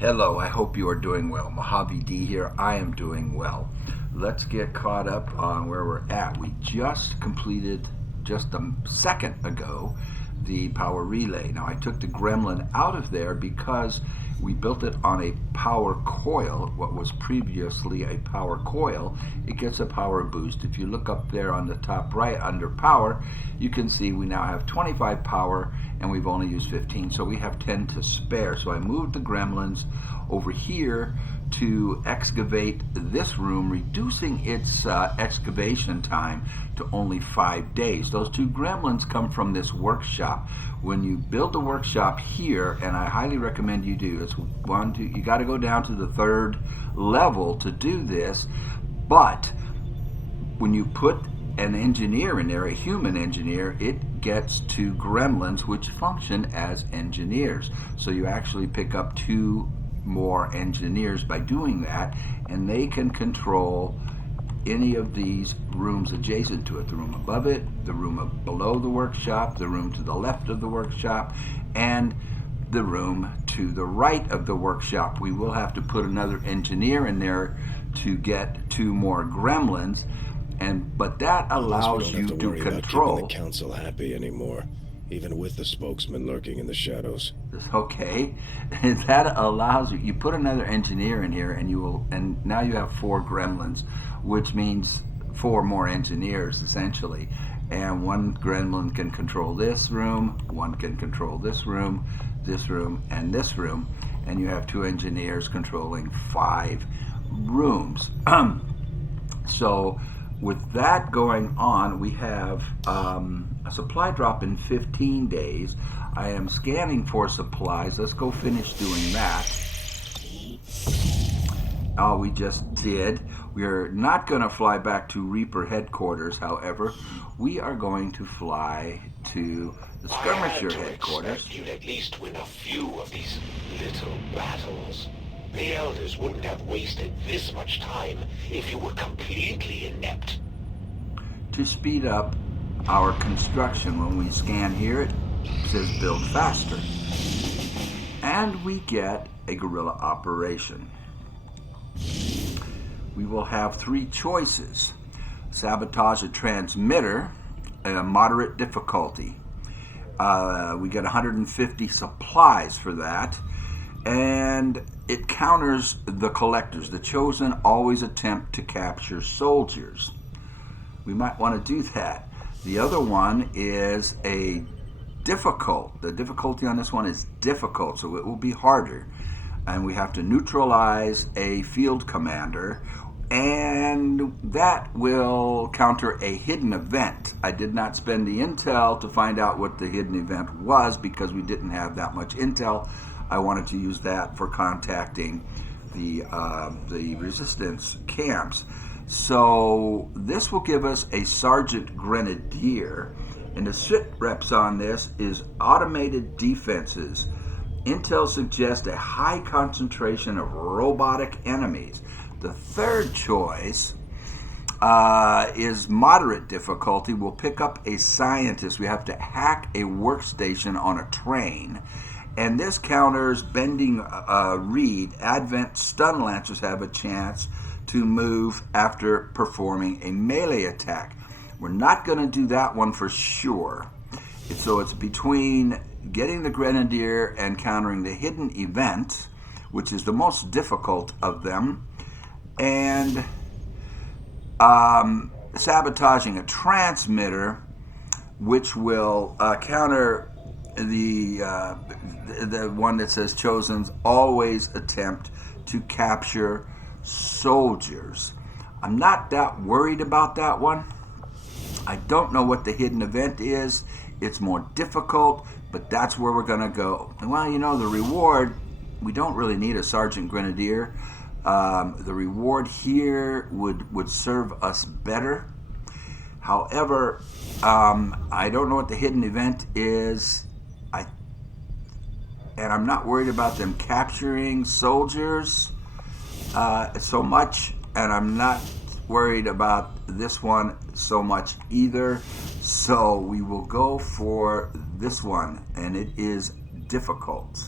Hello, I hope you are doing well. MojaveD here. I am doing well. Let's get caught up on where we're at. We just completed, just a second ago, the power relay. Now, I took the gremlin out of there because we built it on a power coil, what was previously a power coil. It gets a power boost. If you look up there on the top right under power, you can see we now have 25 power and we've only used 15, so we have 10 to spare. So I moved the gremlins over here to excavate this room, reducing its excavation time to only 5 days. Those two gremlins come from this workshop. When you build a workshop here, and I highly recommend you do, it's you got to go down to the third level to do this, but when you put an engineer in there, a human engineer, it gets two gremlins which function as engineers. So you actually pick up two more engineers by doing that, and they can control any of these rooms adjacent to it, the room above it, the room below the workshop, the room to the left of the workshop, and the room to the right of the workshop. We will have to put another engineer in there to get two more gremlins, but that allows you to About keeping control. the council happy anymore, even with the spokesman lurking in the shadows. Okay, that allows you. You put another engineer in here, and now you have four gremlins, which means four more engineers essentially. And one gremlin can control this room, one can control this room, and this room, and you have two engineers controlling 5 rooms. So with that going on, we have a supply drop in 15 days. I am scanning for supplies. Let's go finish doing that. Oh, we just did. We're not going to fly back to Reaper headquarters, however. We are going to fly to the Skirmisher headquarters. You'd at least win a few of these little battles. The Elders wouldn't have wasted this much time if you were completely inept. To speed up our construction, when we scan here, it says build faster. And we get a guerrilla operation. We will have 3 choices. Sabotage a transmitter, a moderate difficulty. We get 150 supplies for that. And it counters the collectors. The chosen always attempt to capture soldiers. We might want to do that. The other one is a difficult. The difficulty on this one is difficult, so it will be harder. And we have to neutralize a field commander, and that will counter a hidden event. I did not spend the intel to find out what the hidden event was because we didn't have that much intel. I wanted to use that for contacting the resistance camps. So this will give us a Sergeant Grenadier, and the sit reps on this is automated defenses. Intel suggests a high concentration of robotic enemies. The third choice is moderate difficulty. We'll pick up a scientist. We have to hack a workstation on a train. And this counters bending reed. Advent stun lancers have a chance to move after performing a melee attack. We're not going to do that one for sure. So it's between getting the Grenadier and countering the hidden event, which is the most difficult of them, and sabotaging a transmitter, which will counter the one that says chosens always attempt to capture soldiers. I'm not that worried about that one. I don't know what the hidden event is. It's more difficult, but that's where we're going to go. And well, the reward, we don't really need a Sergeant Grenadier. The reward here would serve us better. However, I don't know what the hidden event is. And I'm not worried about them capturing soldiers so much, and I'm not worried about this one so much either. So we will go for this one, and it is difficult.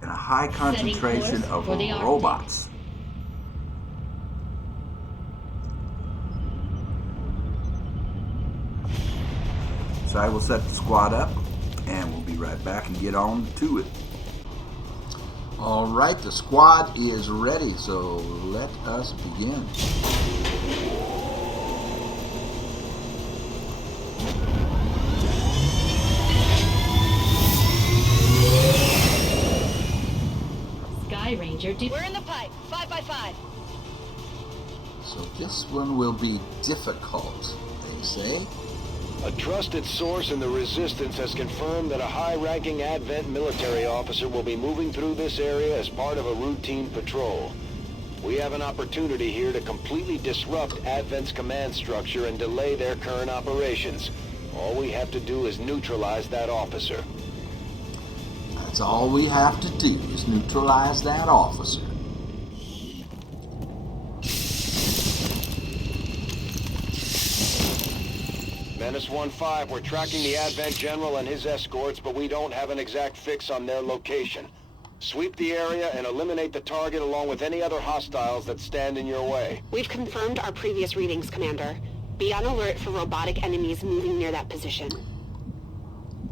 and a high concentration of robots. So I will set the squad up, and we'll be right back and get on to it. All right, the squad is ready, so let us begin. Sky Ranger, we're in the pipe. 5 by 5. So this one will be difficult, they say. A trusted source in the Resistance has confirmed that a high-ranking Advent military officer will be moving through this area as part of a routine patrol. We have an opportunity here to completely disrupt Advent's command structure and delay their current operations. All we have to do is neutralize that officer. That's all we have to do, is neutralize that officer. Menace 1-5, we're tracking the Advent General and his escorts, but we don't have an exact fix on their location. Sweep the area and eliminate the target along with any other hostiles that stand in your way. We've confirmed our previous readings, Commander. Be on alert for robotic enemies moving near that position.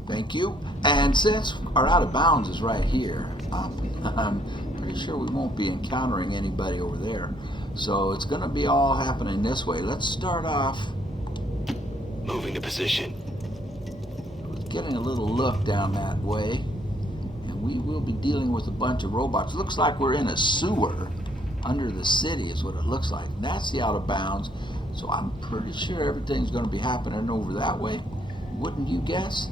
Thank you. And since our out of bounds is right here, I'm pretty sure we won't be encountering anybody over there. So it's going to be all happening this way. Let's start off Moving to position. with getting a little look down that way. And we will be dealing with a bunch of robots. Looks like we're in a sewer under the city is what it looks like. And that's the out of bounds. So I'm pretty sure everything's going to be happening over that way. Wouldn't you guess?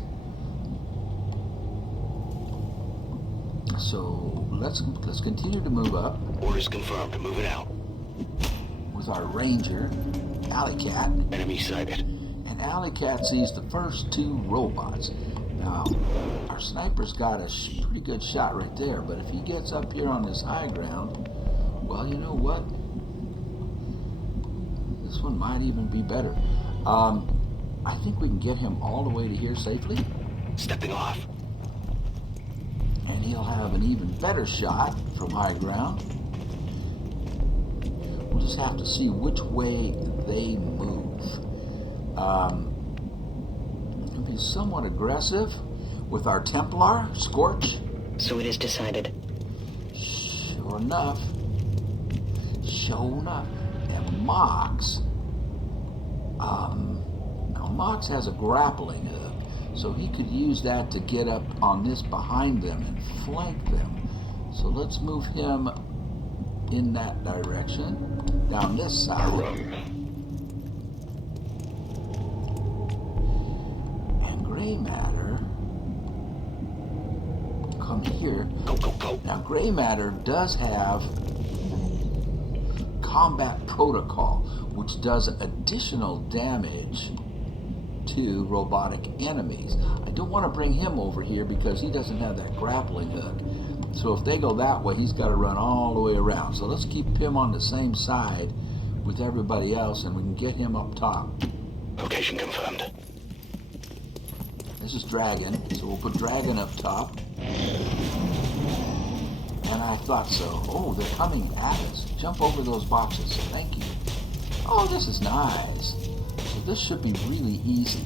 So let's continue to move up Orders confirmed. Moving out. with our ranger, Alley Cat. Enemy sighted. And Alley Cat sees the first two robots. Now, our sniper's got a pretty good shot right there, but if he gets up here on this high ground, well, you know what? This one might even be better. I think we can get him all the way to here safely, Stepping off. and he'll have an even better shot from high ground. We'll just have to see which way they move. It'll be somewhat aggressive with our Templar, Scorch. So it is decided. Sure enough. And Mox. Now Mox has a grappling hook, so he could use that to get up on this behind them and flank them. So let's move him in that direction, down this side. And Gray Matter, come here. Go, go, go. Now Gray Matter does have combat protocol, which does additional damage to robotic enemies. I don't want to bring him over here because he doesn't have that grappling hook. So if they go that way, he's got to run all the way around. So let's keep him on the same side with everybody else, and we can get him up top. Location confirmed. This is Dragon, so we'll put Dragon up top. And I thought so. Oh, they're coming at us. Jump over those boxes. Thank you. Oh, this is nice. So this should be really easy.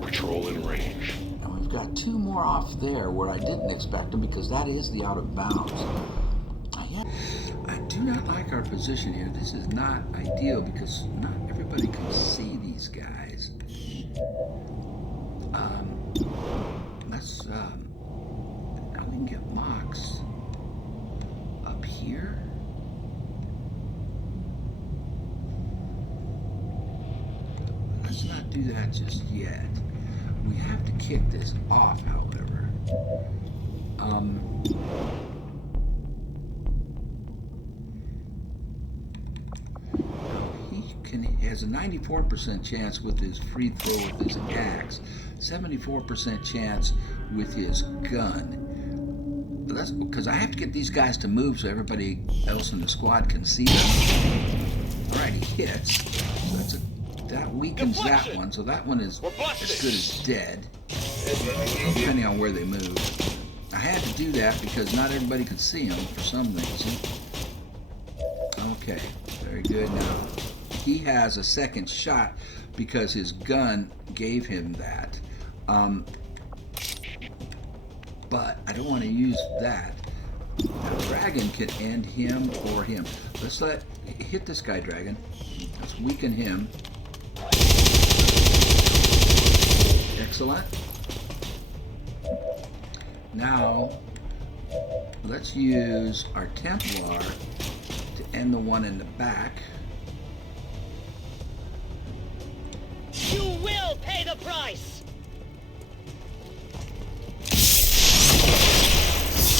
Patrol in range. And we've got two more off there where I didn't expect them because that is the out of bounds. I do not like our position here. This is not ideal because not everybody can see these guys. Now we can get Mox up here. Let's not do that just yet. We have to kick this off, however. He has a 94% chance with his free throw with his axe, 74% chance with his gun. That's because I have to get these guys to move so everybody else in the squad can see them. All right, he hits. So that's a That weakens that one, so that one is as good as dead, depending on where they move. I had to do that because not everybody could see him for some reason. Okay, very good. Now, he has a second shot because his gun gave him that. But I don't want to use that. Now, Dragon can end him or him. Let's hit this guy, Dragon. Let's weaken him. Excellent. Now, let's use our Templar to end the one in the back. You will pay the price!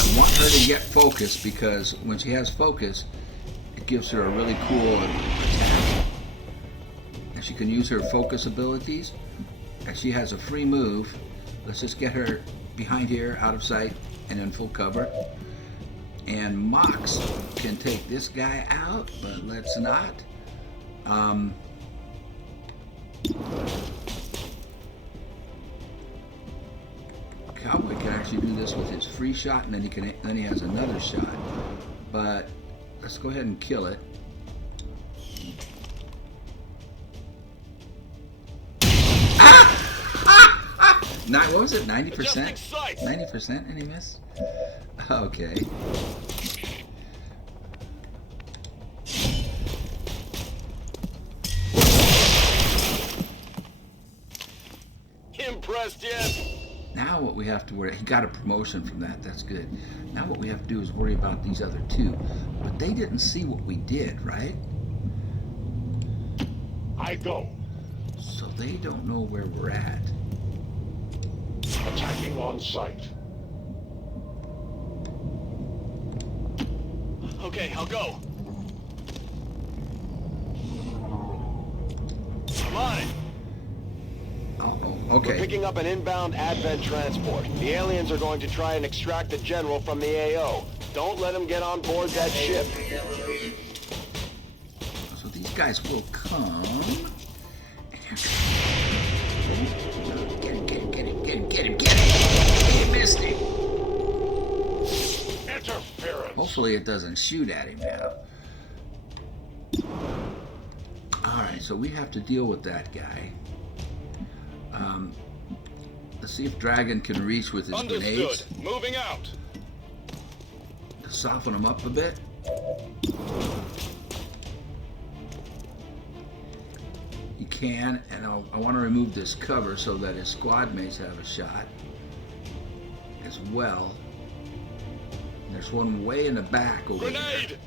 I want her to get focus because when she has focus, it gives her a really cool attack. And she can use her focus abilities. And she has a free move. Let's just get her behind here, out of sight, and in full cover. And Mox can take this guy out, but let's not. Cowboy can actually do this with his free shot, and then he has another shot. But let's go ahead and kill it. What was it? 90%? 90%, and he missed? Okay. Impressed yet? Now what we have to worry, he got a promotion from that, that's good. Now what we have to do is worry about these other two. But they didn't see what we did, right? I go. So they don't know where we're at. Attacking on sight. Okay, I'll go. Come on. Uh-oh, We're okay. picking up an inbound Advent transport. The aliens are going to try and extract the general from the AO. Don't let them get on board that ship. So these guys will come. Get him. He missed him. Interference. Hopefully it doesn't shoot at him now. Alright, so we have to deal with that guy. Let's see if Dragon can reach with his grenades. Moving out. Soften him up a bit. He can, and I want to remove this cover so that his squad mates have a shot as well. And there's one way in the back over there.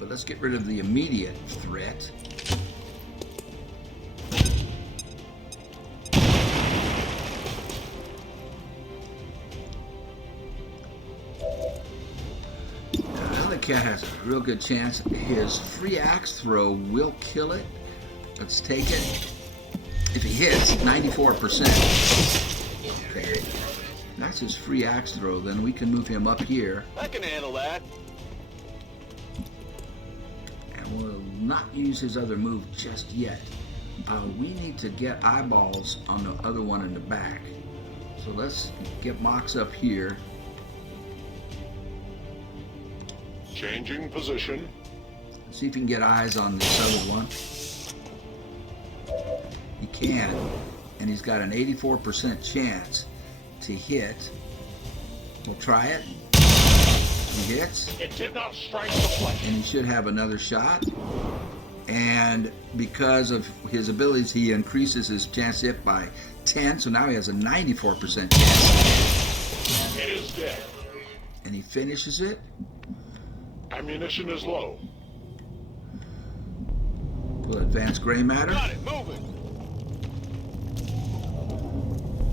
But let's get rid of the immediate threat. Cat has a real good chance. His free axe throw will kill it. Let's take it. If he hits, 94%. Okay. That's his free axe throw. Then we can move him up here. I can handle that. And we'll not use his other move just yet. We need to get eyeballs on the other one in the back. So let's get Mox up here. Changing position. See if he can get eyes on this other one. He can, and he's got an 84% chance to hit. We'll try it. He hits. It did not strike the flesh. And he should have another shot. And because of his abilities, he increases his chance to hit by 10, so now he has a 94% chance. It is dead. And he finishes it. Ammunition is low. We'll advance gray matter. Got it, moving.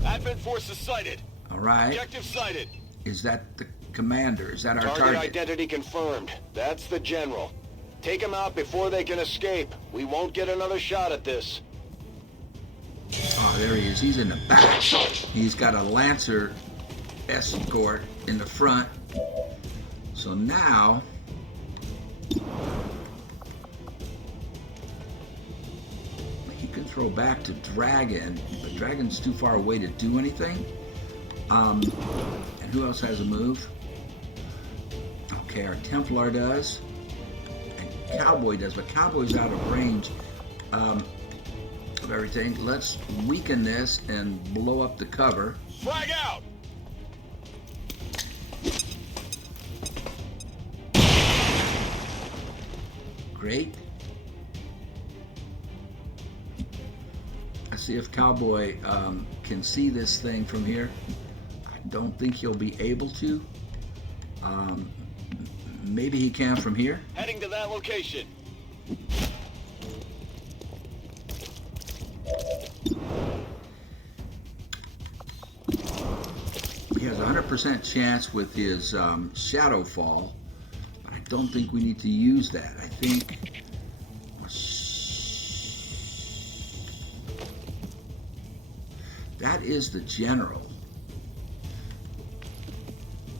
Advent forces sighted. All right. Objective sighted. Is that the commander? Is that our Target target? identity confirmed. That's the general. Take him out before they can escape. We won't get another shot at this. Oh, there he is. He's in the back. He's got a Lancer escort in the front. So now throw back to Dragon, but Dragon's too far away to do anything. And who else has a move? Okay, our Templar does. And Cowboy does, but Cowboy's out of range of everything. Let's weaken this and blow up the cover. Flag out! Great. Let's see if Cowboy can see this thing from here. I don't think he'll be able to. Maybe he can from here. Heading to that location. He has a 100% chance with his shadow fall, but I don't think we need to use that. I think that is the general.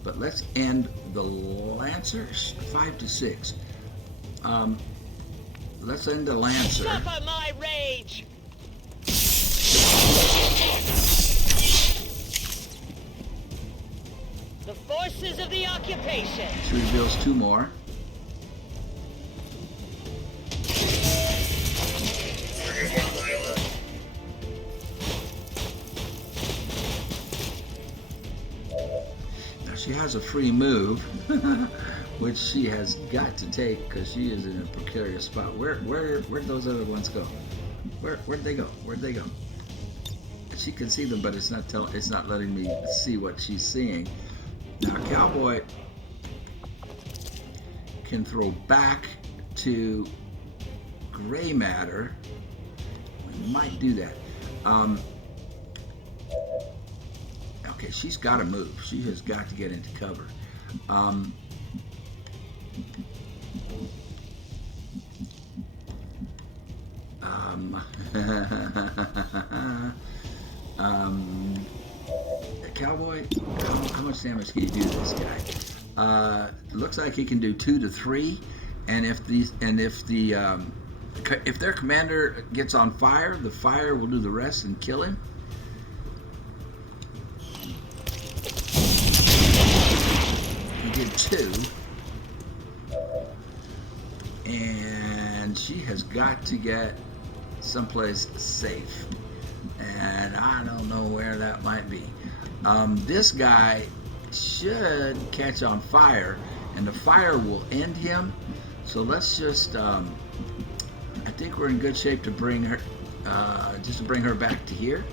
But let's end the Lancers 5 to 6. Let's end the Lancer. Suffer my rage! The forces of the occupation! She reveals 2 more. Now she has a free move, which she has got to take because she is in a precarious spot. Where'd those other ones go? Where'd they go? Where'd they go? She can see them, but it's not letting me see what she's seeing. Now Cowboy can throw back to gray matter. We might do that. Okay, she's got to move. She has got to get into cover. Cowboy, how much damage can you do to this guy? Looks like he can do 2 to 3, and if their commander gets on fire, the fire will do the rest and kill him. He did 2, and she has got to get someplace safe, and I don't know where that might be. This guy should catch on fire, and the fire will end him. So let's just, I think we're in good shape to bring her, just to bring her back to here.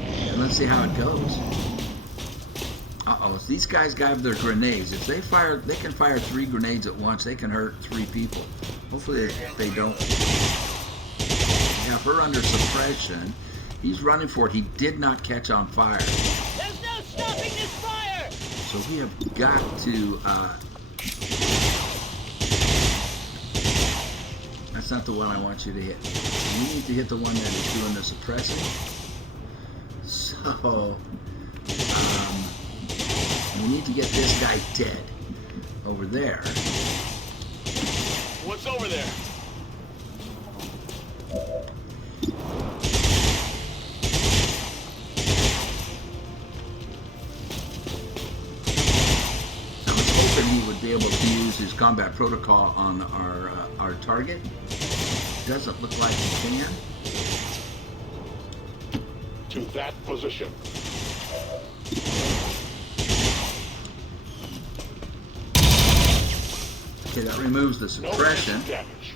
And let's see how it goes. Uh-oh, these guys got their grenades. If they fire, they can fire 3 grenades at once. They can hurt 3 people. Hopefully they don't. Have her under suppression. He's running for it. He did not catch on fire. There's no stopping this fire! So we have got to... that's not the one I want you to hit. You need to hit the one that is doing the suppressing. So... we need to get this guy dead. Over there. What's over there? He would be able to use his combat protocol on our target. Doesn't look like he can. To that position. Okay, that removes the No suppression. damage.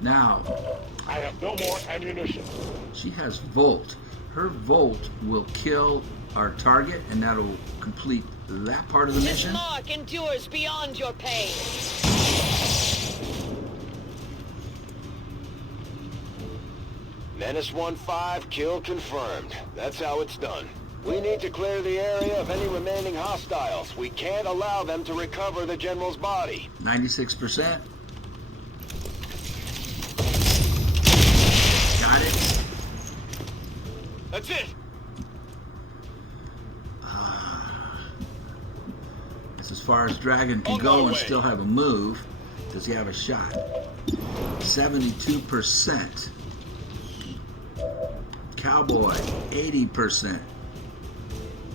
Now, I have no more ammunition. she has Volt. Her Volt will kill our target, and that'll complete that part of the This mission. mark endures beyond your pain. Menace 1-5, kill confirmed. That's how it's done. We need to clear the area of any remaining hostiles. We can't allow them to recover the General's body. 96%. Got it. That's it! That's as far as Dragon can On my go and way. still have a move. Does he have a shot? 72%. Cowboy, 80%.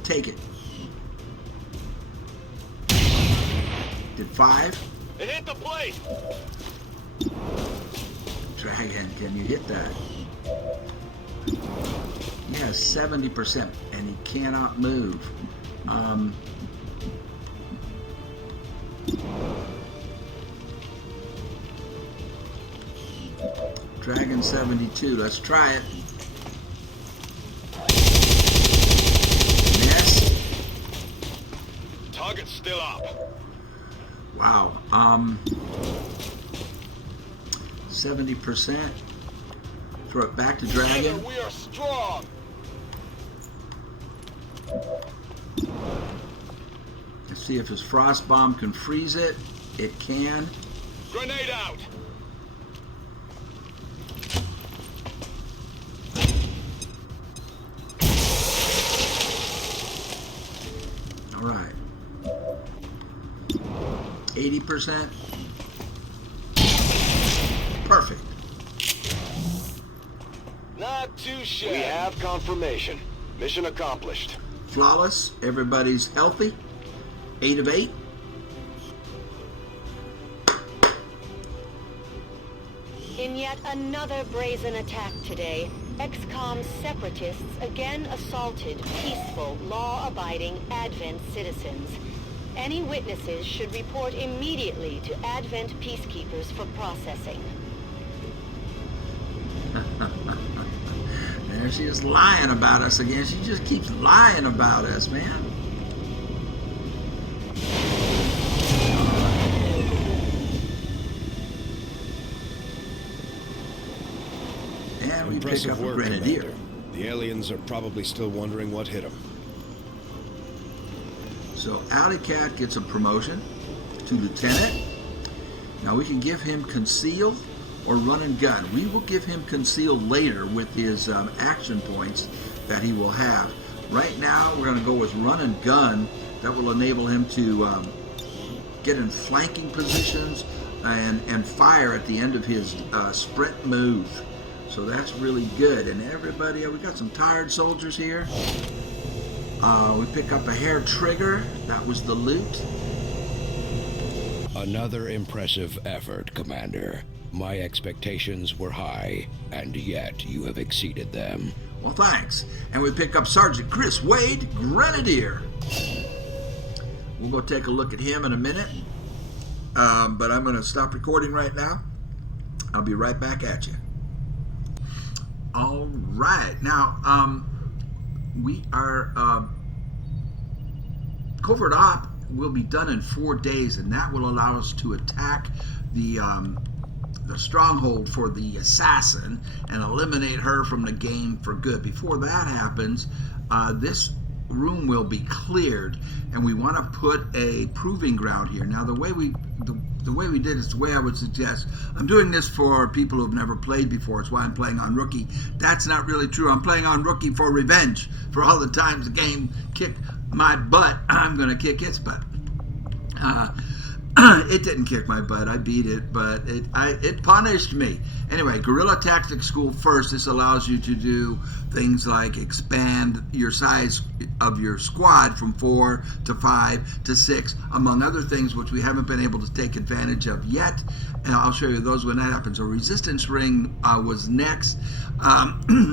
Take it. Did 5? It hit the plate! Dragon, can you hit that? He has 70% and he cannot move. Dragon 72, let's try it. Missed. Target's still up. Wow. 70%. Throw it back to Dragon. Together we are strong. Let's see if his frost bomb can freeze it. It can. Grenade out. All right. 80%. Perfect. Not too shabby. We have confirmation. Mission accomplished. Flawless. Everybody's healthy. 8 of 8. In yet another brazen attack today, XCOM separatists again assaulted peaceful, law-abiding Advent citizens. Any witnesses should report immediately to Advent peacekeepers for processing. There she is lying about us again. She just keeps lying about us, man. And we pick up a Grenadier. Commander. The aliens are probably still wondering what hit them. So Alley Cat gets a promotion to Lieutenant. Now we can give him Conceal or Run and Gun. We will give him Conceal later with his action points that he will have. Right now we're going to go with Run and Gun. That will enable him to get in flanking positions and fire at the end of his sprint move. So that's really good. And everybody, we got some tired soldiers here. We pick up a hair trigger. That was the loot. Another impressive effort, Commander. My expectations were high, and yet you have exceeded them. Well, thanks. And we pick up Sergeant Chris Wade, Grenadier. We'll go take a look at him in a minute. But I'm going to stop recording right now. I'll be right back at you. All right. Now, we are covert op will be done in 4 days, and that will allow us to attack the stronghold for the assassin and eliminate her from the game for good. Before that happens, this room will be cleared, and we want to put a proving ground here. Now, the way we did is the way I would suggest. I'm doing this for people who have never played before. It's why I'm playing on Rookie. That's not really true. I'm playing on Rookie for revenge. For all the times the game kicked my butt, I'm going to kick its butt. It didn't kick my butt. I beat it, but it punished me. Anyway, Guerrilla Tactics School first. This allows you to do things like expand your size of your squad from 4 to 5 to 6, among other things which we haven't been able to take advantage of yet. And I'll show you those when that happens. A resistance ring was next,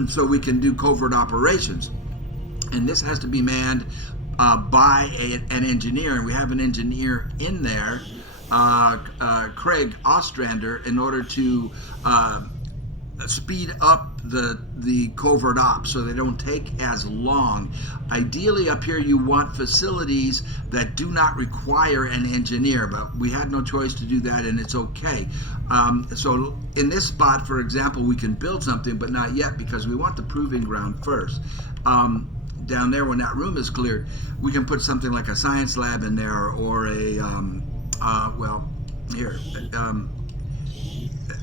so we can do covert operations. And this has to be manned by an engineer, and we have an engineer in there, Craig Ostrander, in order to speed up the covert ops so they don't take as long. Ideally, up here you want facilities that do not require an engineer, but we had no choice to do that, and it's okay. So in this spot, for example, we can build something, but not yet, because we want the proving ground first. Down there, when that room is cleared, we can put something like a science lab in there, or a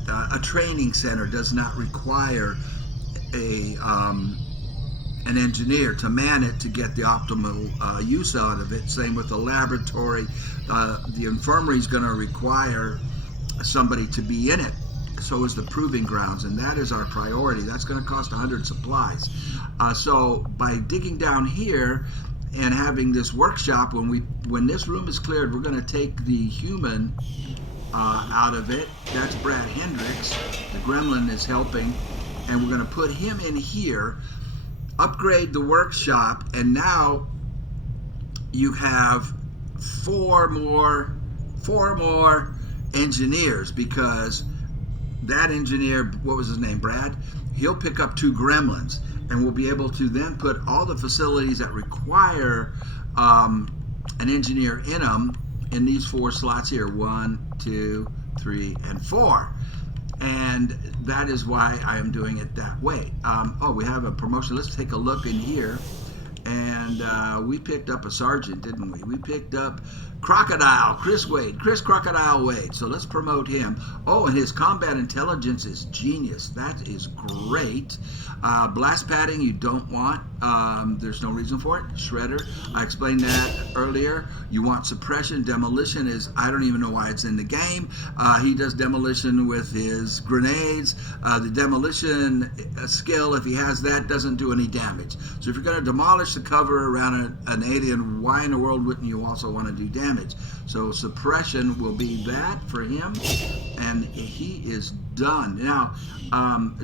a training center. Does not require an engineer to man it to get the optimal use out of it. Same with the laboratory. The infirmary is going to require somebody to be in it. so is the proving grounds, and that is our priority. That's going to cost 100 supplies. So by digging down here and having this workshop, when this room is cleared, we're going to take the human out of it. That's Brad Hendricks. The gremlin is helping, and we're going to put him in here, upgrade the workshop, and now you have four more engineers, because that engineer, what was his name, Brad, he'll pick up 2 gremlins, and we'll be able to then put all the facilities that require an engineer in them in these 4 slots here, 1, 2, 3, and 4. And that is why I am doing it that way. Oh, we have a promotion. Let's take a look in here. And we picked up a sergeant, didn't we? We picked up Crocodile, Chris Crocodile Wade. So let's promote him. Oh, and his combat intelligence is genius. That is great. Blast padding you don't want. There's no reason for it. Shredder, I explained that earlier. You want suppression. Demolition is, I don't even know why it's in the game. He does demolition with his grenades. The demolition skill, if he has that, doesn't do any damage. So if you're going to demolish the cover around an alien, why in the world wouldn't you also want to do damage? So suppression will be that for him, and he is done. Now,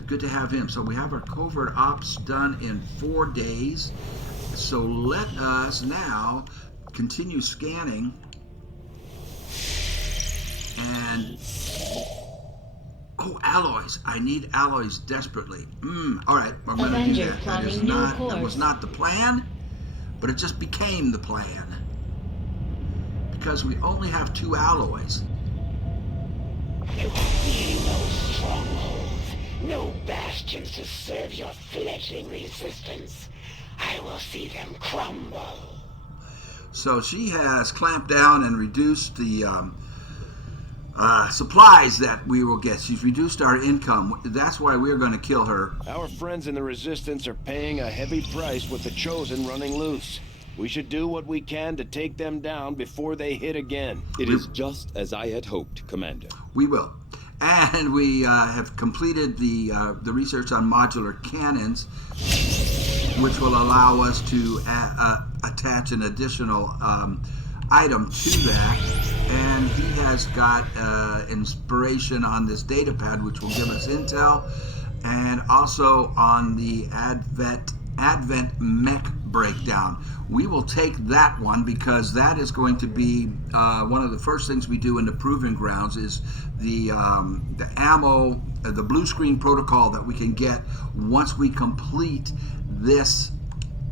good to have him. So we have our covert ops done in 4 days. So let us now continue scanning. And oh, alloys. I need alloys desperately. All right, I'm going to do Avenger that. plotting new That course. was not the plan, but it just became the plan. Because we only have 2 alloys. You have really no strongholds, no bastions to serve your fledgling resistance. I will see them crumble. So she has clamped down and reduced the supplies that we will get. She's reduced our income. That's why we're going to kill her. Our friends in the Resistance are paying a heavy price with the Chosen running loose. We should do what we can to take them down before they hit again. It is just as I had hoped, Commander. We will. And we have completed the research on modular cannons, which will allow us to attach an additional item to that. And he has got inspiration on this data pad, which will give us intel, and also on the Advent mech breakdown. We will take that one because that is going to be one of the first things we do in the proving grounds is the ammo, the blue screen protocol that we can get once we complete this.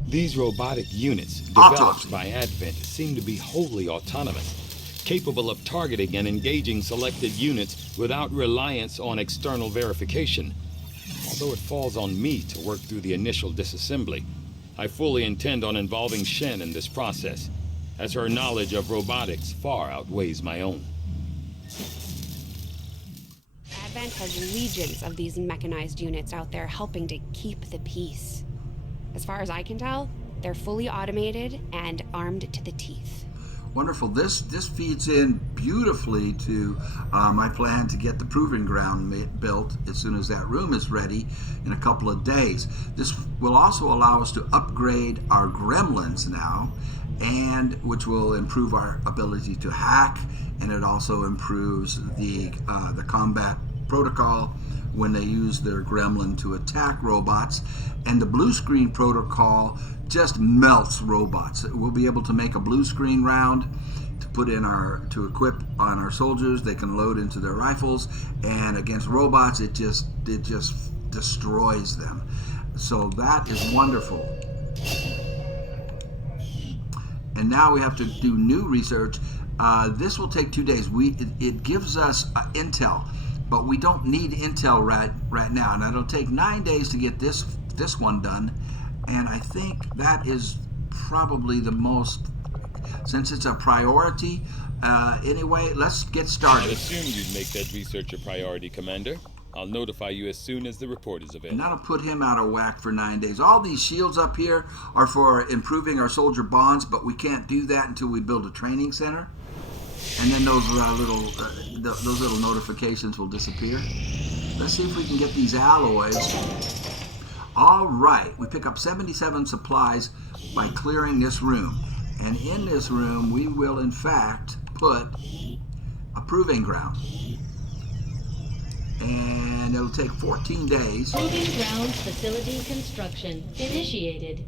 These robotic units, Autopsy. developed by Advent, seem to be wholly autonomous, capable of targeting and engaging selected units without reliance on external verification. Although it falls on me to work through the initial disassembly, I fully intend on involving Shen in this process, as her knowledge of robotics far outweighs my own. Advent has legions of these mechanized units out there helping to keep the peace. As far as I can tell, they're fully automated and armed to the teeth. Wonderful. This feeds in beautifully to my plan to get the proving ground built as soon as that room is ready in a couple of days. This will also allow us to upgrade our gremlins now, and which will improve our ability to hack, and it also improves the combat protocol when they use their gremlin to attack robots. And the blue screen protocol just melts robots. We'll be able to make a blue screen round to put in to equip on our soldiers. They can load into their rifles, and against robots it just destroys them. So that is wonderful. And now we have to do new research. This will take 2 days. It gives us intel, but we don't need intel right now, and it'll take 9 days to get this one done. And I think that is probably the most, since it's a priority. Anyway, let's get I started. assumed you'd make that research a priority, Commander. I'll notify you as soon as the report is And available. that'll put him out of whack for 9 days. All these shields up here are for improving our soldier bonds, but we can't do that until we build a training center. And then those little notifications will disappear. Let's see if we can get these alloys. All right, we pick up 77 supplies by clearing this room. And in this room, we will in fact put a proving ground. And it'll take 14 days. Proving grounds facility construction initiated.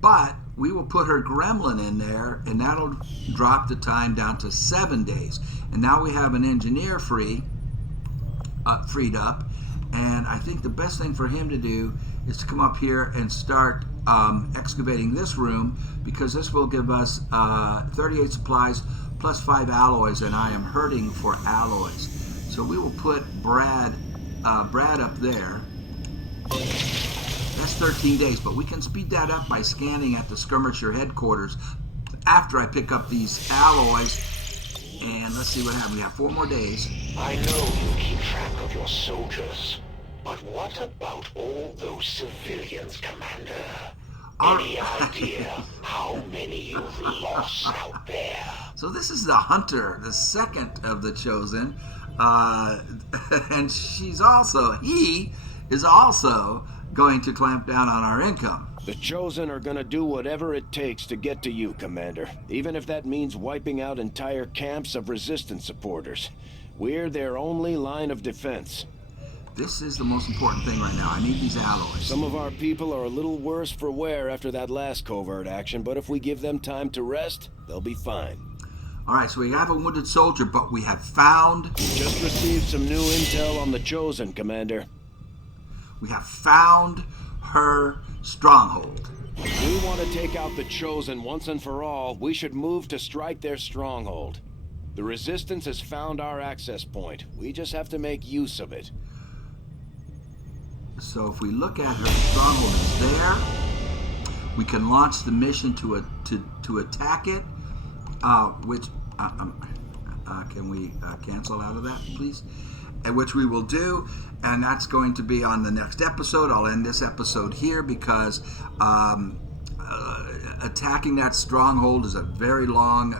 But we will put her gremlin in there, and that'll drop the time down to 7 days. And now we have an engineer freed up. And I think the best thing for him to do is to come up here and start excavating this room, because this will give us 38 supplies plus 5 alloys, and I am hurting for alloys. So we will put Brad up there. That's 13 days, but we can speed that up by scanning at the skirmisher headquarters after I pick up these alloys. And let's see what happens. We have 4 more days. I know you keep track of your soldiers, but what about all those civilians, Commander? Any idea how many you've lost out there? So this is the Hunter, the second of the Chosen, and he is also going to clamp down on our income. The Chosen are gonna do whatever it takes to get to you, Commander, even if that means wiping out entire camps of Resistance supporters. We're their only line of defense. This is the most important thing right now. I need these alloys. Some of our people are a little worse for wear after that last covert action, but if we give them time to rest, they'll be fine. All right, so we have a wounded soldier, but we have found... Just received some new intel on the Chosen, Commander. We have found her stronghold. If we want to take out the Chosen once and for all, we should move to strike their stronghold. The Resistance has found our access point. We just have to make use of it. So if we look at her stronghold, it's there. We can launch the mission to attack it. Can we cancel out of that, please? And which we will do, and that's going to be on the next episode. I'll end this episode here because attacking that stronghold is a very long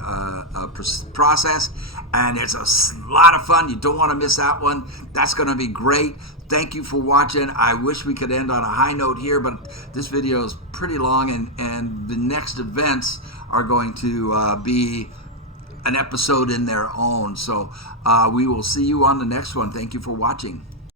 process, and it's a lot of fun. You don't want to miss that one. That's going to be great. Thank you for watching. I wish we could end on a high note here, but this video is pretty long, and the next events are going to be an episode in their own. So we will see you on the next one. Thank you for watching.